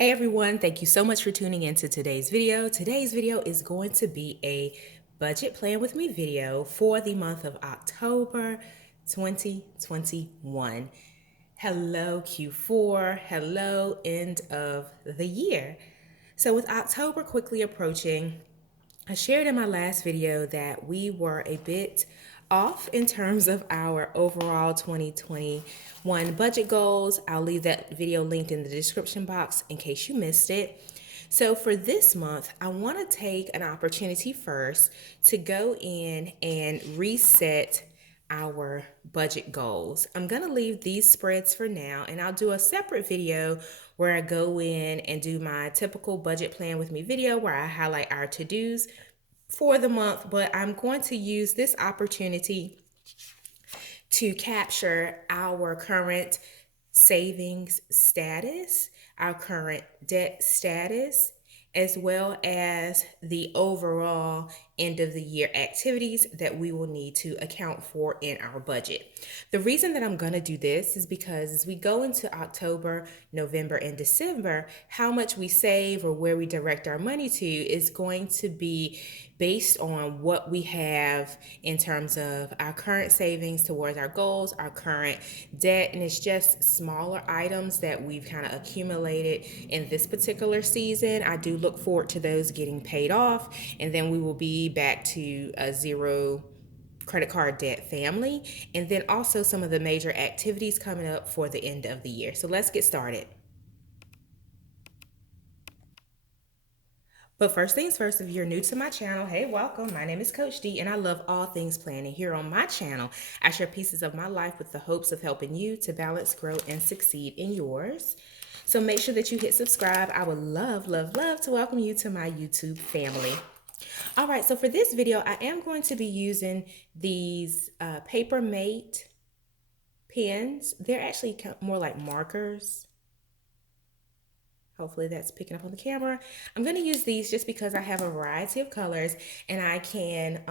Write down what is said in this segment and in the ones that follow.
Hey everyone, thank you so much for tuning into today's video. Today's video is going to be a budget plan with me video for the month of October 2021. Hello Q4, hello end of the year. So with October quickly approaching, I shared in my last video that we were a bit off in terms of our overall 2021 budget goals. I'll leave that video linked in the description box in case you missed it. So for this month, I want to take an opportunity first to go in and reset our budget goals. I'm going to leave these spreads for now, and I'll do a separate video where I go in and do my typical budget plan with me video where I highlight our to-dos for the month. But I'm going to use this opportunity to capture our current savings status, our current debt status, as well as the overall end of the year activities that we will need to account for in our budget. The reason that I'm going to do this is because as we go into October, November, and December, how much we save or where we direct our money to is going to be based on what we have in terms of our current savings towards our goals, our current debt, and it's just smaller items that we've kind of accumulated in this particular season. I do look forward to those getting paid off, and then we will be back to a zero credit card debt family, and then also some of the major activities coming up for the end of the year. So let's get started. But first things first, if you're new to my channel, hey, welcome. My name is Coach D, and I love all things planning. Here on my channel, I share pieces of my life with the hopes of helping you to balance, grow, and succeed in yours. So make sure that you hit subscribe. I would love, love, love to welcome you to my YouTube family. All right, so for this video, I am going to be using these Paper Mate pens. They're actually more like markers. Hopefully that's picking up on the camera. I'm going to use these just because I have a variety of colors and I can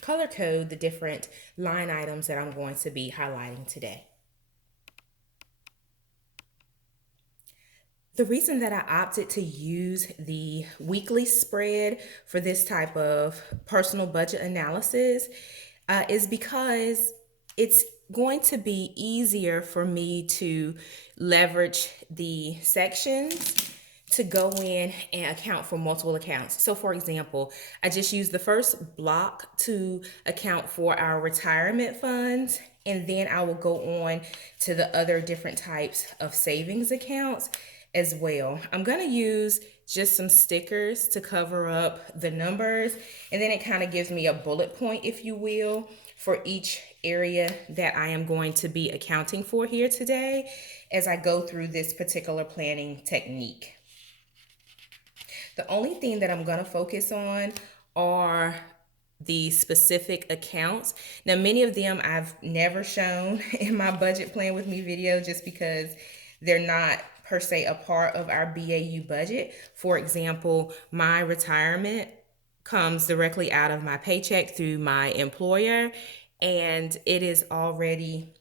color code the different line items that I'm going to be highlighting today. The reason that I opted to use the weekly spread for this type of personal budget analysis is because it's going to be easier for me to leverage the sections to go in and account for multiple accounts. So for example, I just used the first block to account for our retirement funds, and then I will go on to the other different types of savings accounts as well. I'm gonna use just some stickers to cover up the numbers, and then it kind of gives me a bullet point, if you will, for each area that I am going to be accounting for here today as I go through this particular planning technique. The only thing that I'm going to focus on are the specific accounts. Now, many of them I've never shown in my budget plan with me video just because they're not per se a part of our BAU budget. For example, my retirement comes directly out of my paycheck through my employer, and it is already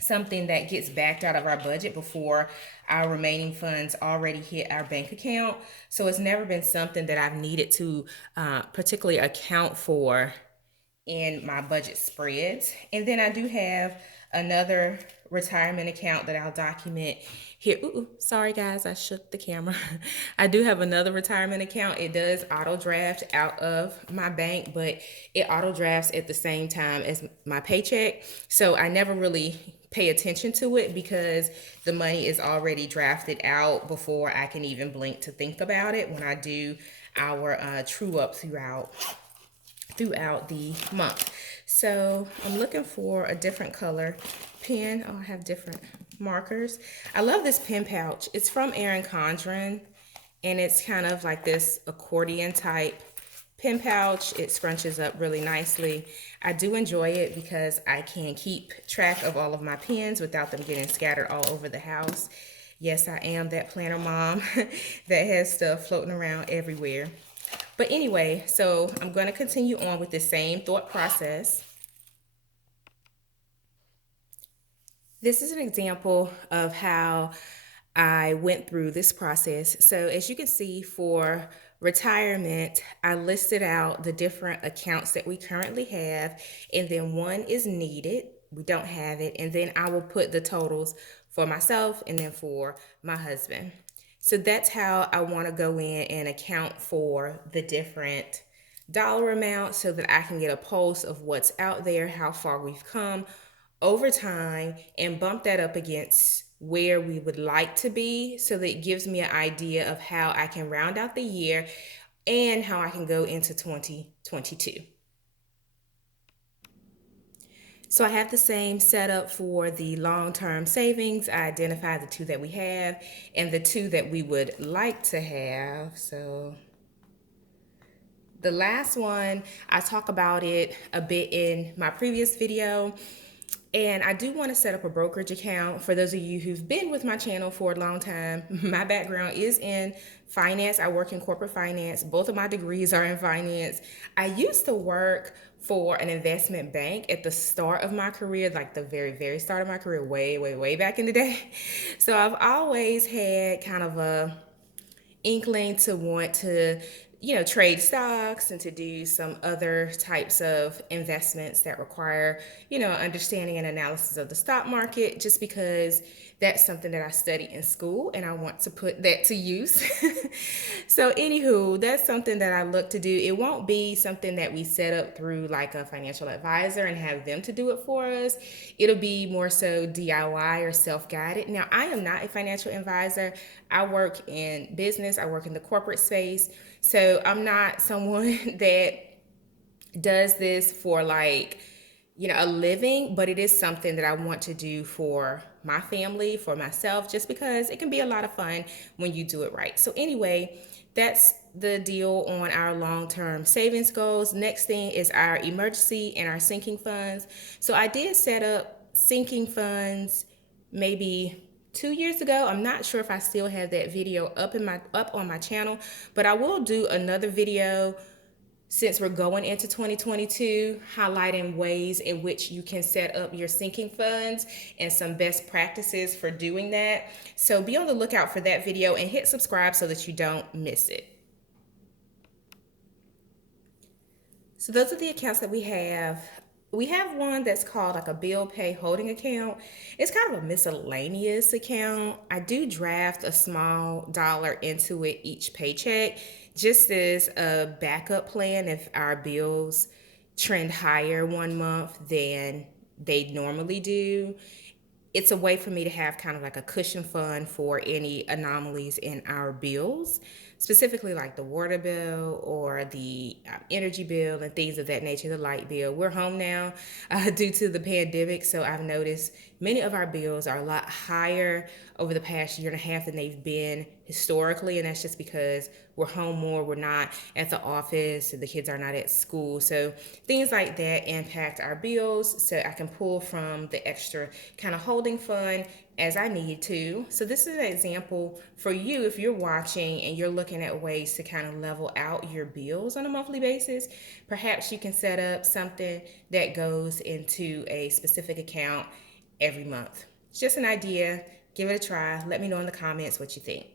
something that gets backed out of our budget before our remaining funds already hit our bank account. So it's never been something that I've needed to particularly account for in my budget spreads. And then I do have another retirement account that I'll document here. Ooh, sorry guys, I shook the camera. I do have another retirement account. It does auto draft out of my bank, but it auto drafts at the same time as my paycheck. So I never really pay attention to it because the money is already drafted out before I can even blink to think about it when I do our true up throughout the month. So I'm looking for a different color pen. Oh, I have different markers. I love this pen pouch. It's from Erin Condren, and it's kind of like this accordion type pen pouch. It scrunches up really nicely. I do enjoy it because I can keep track of all of my pens without them getting scattered all over the house. Yes, I am that planner mom that has stuff floating around everywhere. But anyway, so I'm going to continue on with the same thought process. This is an example of how I went through this process. So, as you can see, for retirement, I listed out the different accounts that we currently have, and then one is needed. We don't have it. And then I will put the totals for myself and then for my husband. So, that's how I want to go in and account for the different dollar amount so that I can get a pulse of what's out there, how far we've come over time, and bump that up against where we would like to be so that it gives me an idea of how I can round out the year and how I can go into 2022. So I have the same setup for the long-term savings. I identify the two that we have and the two that we would like to have. So the last one, I talk about it a bit in my previous video. And I do want to set up a brokerage account for those of you who've been with my channel for a long time. My background is in finance. I work in corporate finance. Both of my degrees are in finance. I used to work for an investment bank at the start of my career, like the very, very start of my career, way, way, way back in the day. So I've always had kind of a inkling to want to, trade stocks and to do some other types of investments that require, understanding and analysis of the stock market, just because that's something that I studied in school and I want to put that to use. So, anywho, that's something that I look to do. It won't be something that we set up through like a financial advisor and have them to do it for us. It'll be more so DIY or self guided. Now, I am not a financial advisor. I work in business, I work in the corporate space. So, I'm not someone that does this for like, a living, but it is something that I want to do for my family, for myself, just because it can be a lot of fun when you do it right. So, anyway, that's the deal on our long-term savings goals. Next thing is our emergency and our sinking funds. So, I did set up sinking funds maybe 2 years ago. I'm not sure if I still have that video up on my channel, but I will do another video since we're going into 2022, highlighting ways in which you can set up your sinking funds and some best practices for doing that. So be on the lookout for that video and hit subscribe so that you don't miss it. So those are the accounts that we have. We have one that's called like a bill pay holding account. It's kind of a miscellaneous account. I do draft a small dollar into it each paycheck just as a backup plan if our bills trend higher one month than they normally do. It's a way for me to have kind of like a cushion fund for any anomalies in our bills, specifically like the water bill or the energy bill and things of that nature, the light bill. We're home now due to the pandemic, so I've noticed many of our bills are a lot higher over the past year and a half than they've been historically, and that's just because we're home more, we're not at the office, the kids are not at school. So things like that impact our bills. So I can pull from the extra kind of holding fund as I need to. So this is an example for you if you're watching and you're looking at ways to kind of level out your bills on a monthly basis. Perhaps you can set up something that goes into a specific account every month. It's just an idea. Give it a try. Let me know in the comments what you think.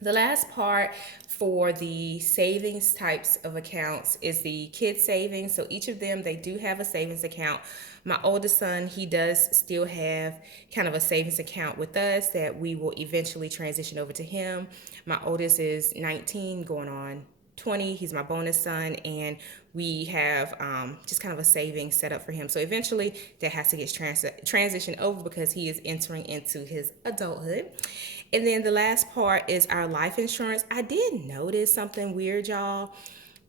The last part for the savings types of accounts is the kids savings. So each of them, they do have a savings account. My oldest son, he does still have kind of a savings account with us that we will eventually transition over to him. My oldest is 19 going on 20. He's my bonus son, and we have just kind of a savings set up for him. So eventually that has to get transitioned over because he is entering into his adulthood. And then the last part is our life insurance. I did notice something weird, y'all.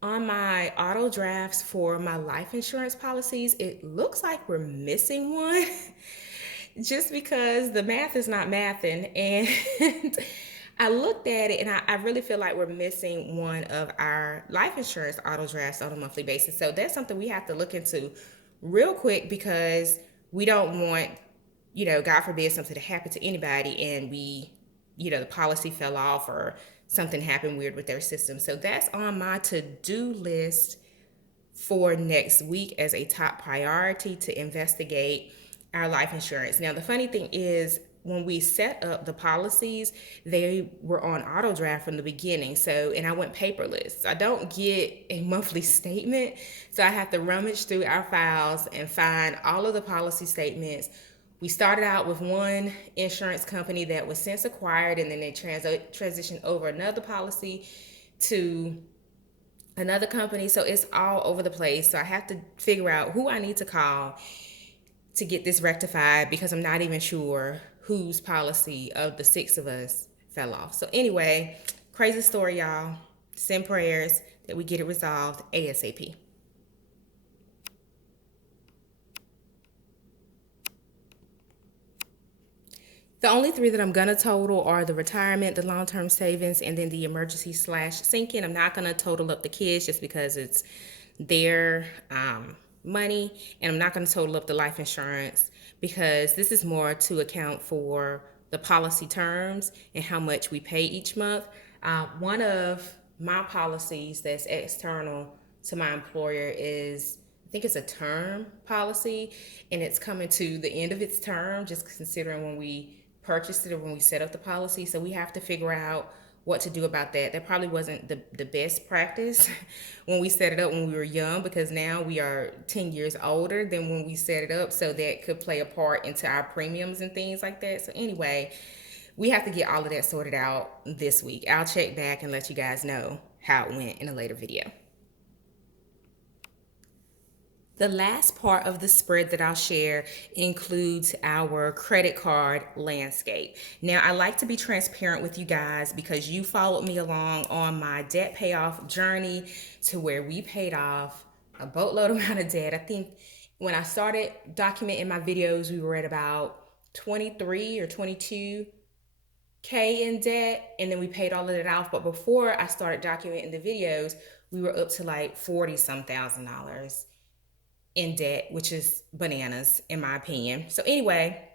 On my auto drafts for my life insurance policies, it looks like we're missing one just because the math is not mathing. And I looked at it and I really feel like we're missing one of our life insurance auto drafts on a monthly basis. So that's something we have to look into real quick because we don't want, God forbid something to happen to anybody and the policy fell off or something happened weird with their system. So that's on my to-do list for next week as a top priority to investigate our life insurance. Now, the funny thing is, when we set up the policies, they were on auto draft from the beginning. So, and I went paperless. So I don't get a monthly statement. So I have to rummage through our files and find all of the policy statements. We started out with one insurance company that was since acquired, and then they transitioned over another policy to another company. So it's all over the place. So I have to figure out who I need to call to get this rectified because I'm not even sure whose policy of the six of us fell off. So anyway, crazy story, y'all. Send prayers that we get it resolved ASAP. The only three that I'm gonna total are the retirement, the long-term savings, and then the emergency slash sinking. I'm not gonna total up the kids just because it's their money, and I'm not gonna total up the life insurance because this is more to account for the policy terms and how much we pay each month. One of my policies that's external to my employer is, I think it's a term policy, and it's coming to the end of its term, just considering when we purchased it or when we set up the policy. So we have to figure out what to do about that. That probably wasn't the best practice when we set it up when we were young, because now we are 10 years older than when we set it up. So that could play a part into our premiums and things like that. So anyway, we have to get all of that sorted out this week. I'll check back and let you guys know how it went in a later video. The last part of the spread that I'll share includes our credit card landscape. Now, I like to be transparent with you guys because you followed me along on my debt payoff journey to where we paid off a boatload amount of debt. I think when I started documenting my videos, we were at about 23 or 22K in debt, and then we paid all of it off. But before I started documenting the videos, we were up to like 40 some thousand dollars in debt, which is bananas in my opinion. So anyway,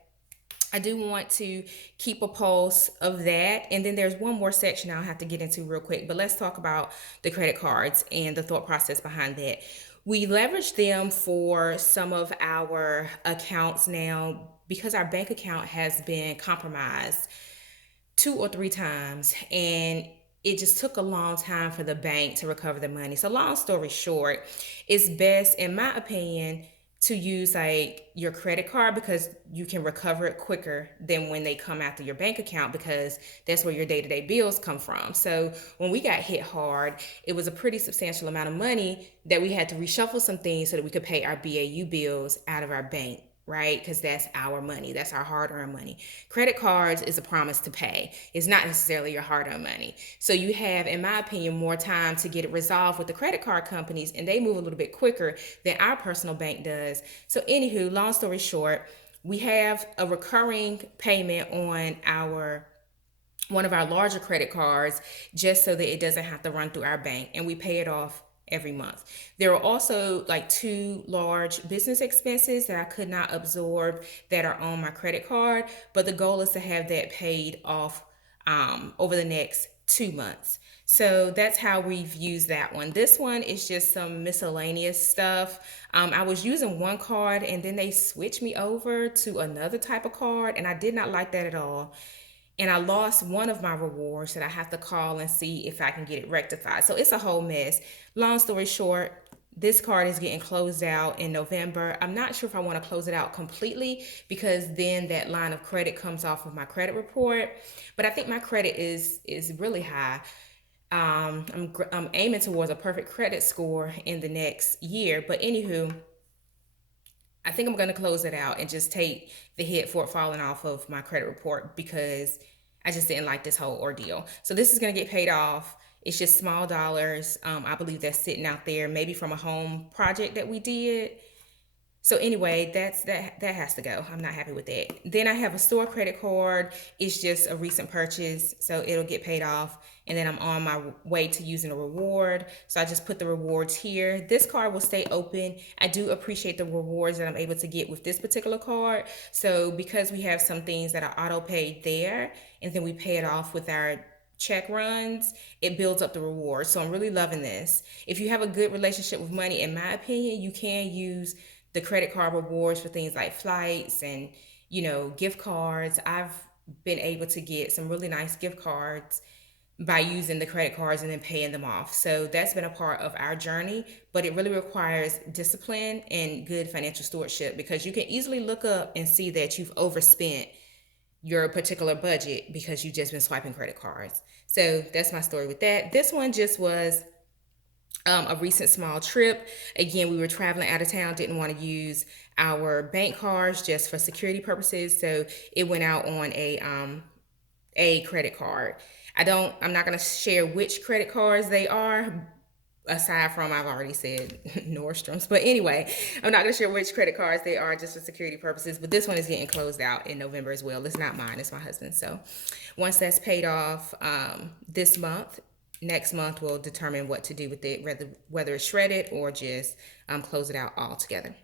I do want to keep a pulse of that. And then there's one more section I'll have to get into real quick, but let's talk about the credit cards and the thought process behind that. We leverage them for some of our accounts now because our bank account has been compromised 2 or 3 times, and it just took a long time for the bank to recover the money. So long story short, it's best, in my opinion, to use like your credit card because you can recover it quicker than when they come after your bank account, because that's where your day-to-day bills come from. So when we got hit hard, it was a pretty substantial amount of money that we had to reshuffle some things so that we could pay our BAU bills out of our bank, right? Because that's our money. That's our hard-earned money. Credit cards is a promise to pay. It's not necessarily your hard-earned money. So you have, in my opinion, more time to get it resolved with the credit card companies, and they move a little bit quicker than our personal bank does. So anywho, long story short, we have a recurring payment on our one of our larger credit cards just so that it doesn't have to run through our bank, and we pay it off every month. There are also like 2 large business expenses that I could not absorb that are on my credit card, but the goal is to have that paid off over the next 2 months. So that's how we've used that one. This one is just some miscellaneous stuff. I was using one card and then they switched me over to another type of card, and I did not like that at all, and I lost one of my rewards that I have to call and see if I can get it rectified. So it's a whole mess. Long story short, this card is getting closed out in November. I'm not sure if I want to close it out completely because then that line of credit comes off of my credit report. But I think my credit is really high. I'm aiming towards a perfect credit score in the next year. But anywho, I think I'm going to close it out and just take the hit for it falling off of my credit report because I just didn't like this whole ordeal. So this is going to get paid off. It's just small dollars. I believe that's sitting out there, maybe from a home project that we did. So anyway, that has to go. I'm not happy with that. Then I have a store credit card. It's just a recent purchase, so it'll get paid off. And then I'm on my way to using a reward. So I just put the rewards here. This card will stay open. I do appreciate the rewards that I'm able to get with this particular card. So because we have some things that are auto paid there, and then we pay it off with our check runs, it builds up the rewards. So I'm really loving this. If you have a good relationship with money, in my opinion, you can use the credit card rewards for things like flights and gift cards. I've been able to get some really nice gift cards by using the credit cards and then paying them off. So that's been a part of our journey, but it really requires discipline and good financial stewardship, because you can easily look up and see that you've overspent your particular budget because you've just been swiping credit cards. So that's my story with that. This one just was a recent small trip. Again, we were traveling out of town, didn't want to use our bank cards just for security purposes, so it went out on a credit card. I'm not going to share which credit cards they are, aside from I've already said Nordstrom's. But anyway, I'm not going to share which credit cards they are just for security purposes. But this one is getting closed out in November as well. It's not mine, it's my husband's. So once that's paid off this month, next month we'll determine what to do with it, whether it's shredded or just close it out altogether.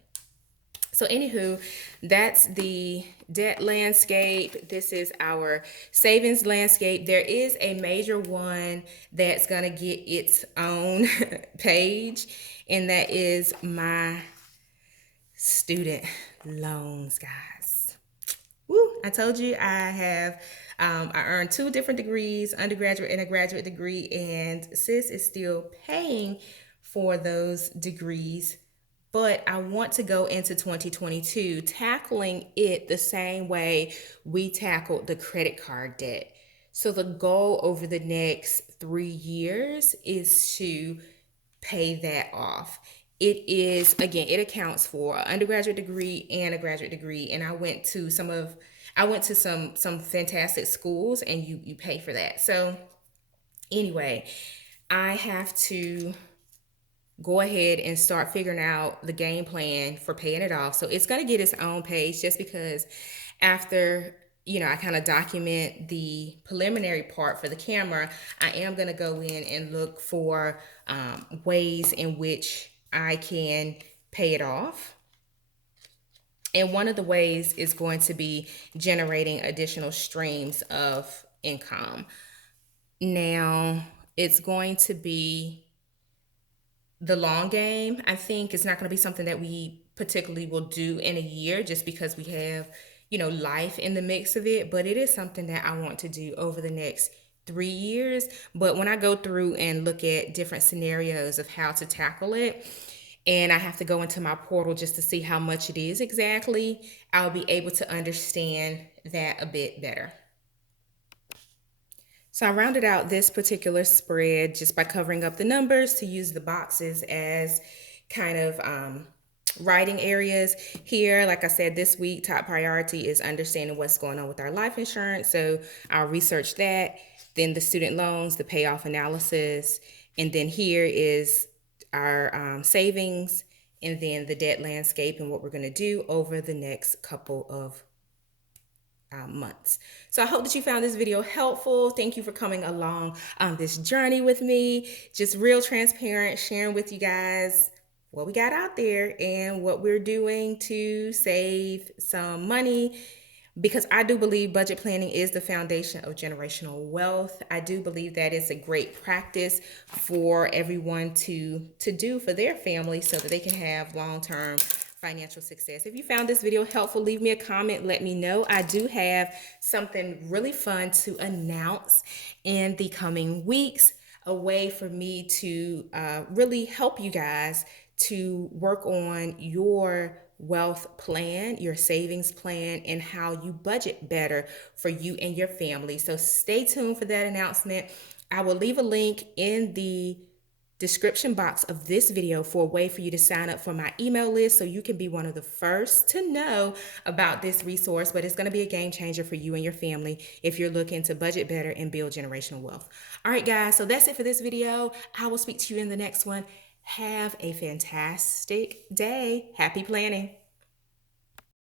So anywho, that's the debt landscape. This is our savings landscape. There is a major one that's going to get its own page, and that is my student loans, guys. Woo! I told you I earned 2 different degrees, undergraduate and a graduate degree, and sis is still paying for those degrees. But I want to go into 2022 tackling it the same way we tackled the credit card debt. So the goal over the next 3 years is to pay that off. It is, again, it accounts for an undergraduate degree and a graduate degree. And I went to some fantastic schools, and you pay for that. So anyway, I have to go ahead and start figuring out the game plan for paying it off. So it's going to get its own page, just because after I kind of document the preliminary part for the camera, I am going to go in and look for ways in which I can pay it off. And one of the ways is going to be generating additional streams of income. Now, it's going to be the long game. I think it's not going to be something that we particularly will do in a year, just because we have, life in the mix of it. But it is something that I want to do over the next 3 years. But when I go through and look at different scenarios of how to tackle it, and I have to go into my portal just to see how much it is exactly, I'll be able to understand that a bit better. So I rounded out this particular spread just by covering up the numbers to use the boxes as kind of writing areas. Here, like I said, this week, top priority is understanding what's going on with our life insurance. So I'll research that. Then the student loans, the payoff analysis. And then here is our savings, and then the debt landscape and what we're going to do over the next couple of months. So I hope that you found this video helpful. Thank you for coming along on this journey with me. Just real transparent, sharing with you guys what we got out there and what we're doing to save some money, because I do believe budget planning is the foundation of generational wealth. I do believe that it's a great practice for everyone to do for their family, so that they can have long-term financial success. If you found this video helpful, leave me a comment, let me know. I do have something really fun to announce in the coming weeks, a way for me to really help you guys to work on your wealth plan, your savings plan, and how you budget better for you and your family. So stay tuned for that announcement. I will leave a link in the description box of this video for a way for you to sign up for my email list, so you can be one of the first to know about this resource. But it's going to be a game changer for you and your family if you're looking to budget better and build generational wealth. All right, guys, so that's it for this video. I will speak to you in the next one. Have a fantastic day. Happy planning.